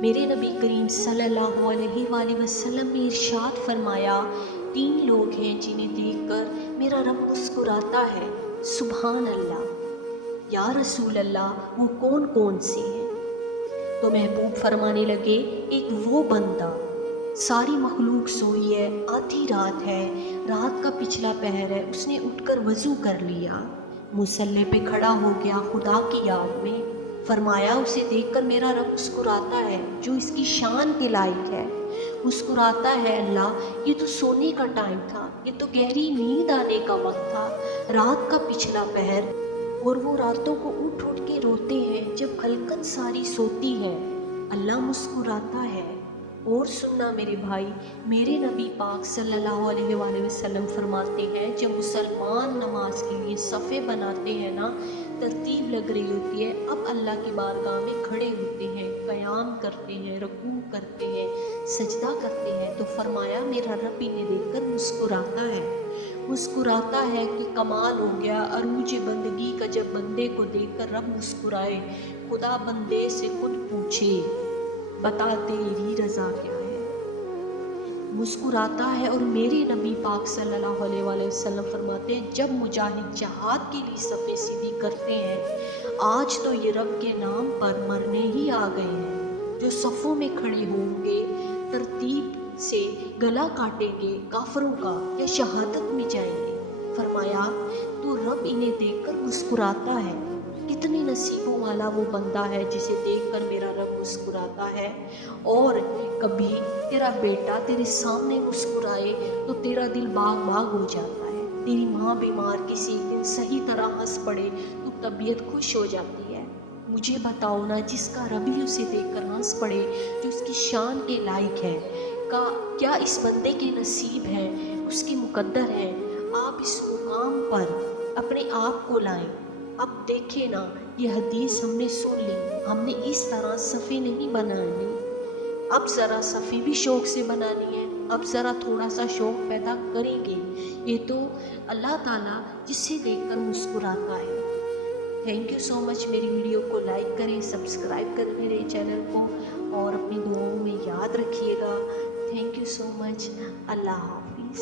میرے نبی کریم صلی اللہ علیہ وآلہ وسلم نے ارشاد فرمایا، 3 لوگ ہیں جنہیں دیکھ کر میرا رب مسکراتا ہے۔ سبحان اللہ! یا رسول اللہ، وہ کون کون سے ہیں؟ تو محبوب فرمانے لگے، ایک وہ بندہ، ساری مخلوق سوئی ہے، آدھی رات ہے، رات کا پچھلا پہر ہے، اس نے اٹھ کر وضو کر لیا، مصلی پہ کھڑا ہو گیا خدا کی یاد میں، فرمایا اسے دیکھ کر میرا رب مسکراتا ہے جو اس کی شان کے لائق ہے، مسکراتا ہے، اللہ یہ تو سونے کا ٹائم تھا، یہ تو گہری نیند آنے کا وقت تھا، رات کا پچھلا پہر، اور وہ راتوں کو اٹھ اٹھ کے روتے ہیں جب خلقت ساری سوتی ہے، اللہ مسکراتا ہے۔ اور سننا میرے بھائی، میرے نبی پاک صلی اللہ علیہ وآلہ وسلم فرماتے ہیں، جب مسلمان نماز کے لیے صفیں بناتے ہیں نا، ترتیب لگ رہی ہوتی ہے، اب اللہ کی بارگاہ میں کھڑے ہوتے ہیں، قیام کرتے ہیں، رکوع کرتے ہیں، سجدہ کرتے ہیں، تو فرمایا میرا رب انہیں دیکھ کر مسکراتا ہے، مسکراتا ہے کہ کمال ہو گیا، عروج بندگی کا جب بندے کو دیکھ کر رب مسکرائے، خدا بندے سے خود پوچھے، بتا تیری رضا کیا ہے، مسکراتا ہے۔ اور میرے نبی پاک صلی اللہ علیہ وآلہ وسلم فرماتے ہیں، جب مجاہد جہاد کے لیے صفیں سیدھی کرتے ہیں، آج تو یہ رب کے نام پر مرنے ہی آ گئے ہیں، جو صفوں میں کھڑے ہوں گے، ترتیب سے گلا کاٹیں گے کافروں کا یا شہادت میں جائیں گے، فرمایا تو رب انہیں دیکھ کر مسکراتا ہے۔ کتنے نصیبوں والا وہ بندہ ہے جسے دیکھ کر میرا رب مسکراتا ہے۔ اور کبھی تیرا بیٹا تیرے سامنے مسکرائے تو تیرا دل باغ باغ ہو جاتا ہے، تیری ماں بیمار کسی دن صحیح طرح ہنس پڑے تو طبیعت خوش ہو جاتی ہے۔ مجھے بتاؤ نا، جس کا رب ہی اسے دیکھ کر ہنس پڑے جو اس کی شان کے لائق ہے، کیا اس بندے کے نصیب ہے، اس کی مقدر ہے؟ آپ اس مقام پر اپنے آپ کو لائیں۔ اب دیکھیں نا، یہ حدیث ہم نے سن لی، ہم نے اس طرح صفیں نہیں بنانی، اب ذرا صفیں بھی شوق سے بنانی ہے، اب ذرا تھوڑا سا شوق پیدا کریں گے، یہ تو اللہ تعالیٰ جسے دیکھ کر مسکراتا ہے۔ تھینک یو سو مچ، میری ویڈیو کو لائک کریں، سبسکرائب کریں میرے چینل کو، اور اپنی دعاؤں میں یاد رکھیے گا۔ تھینک یو سو مچ، اللہ حافظ۔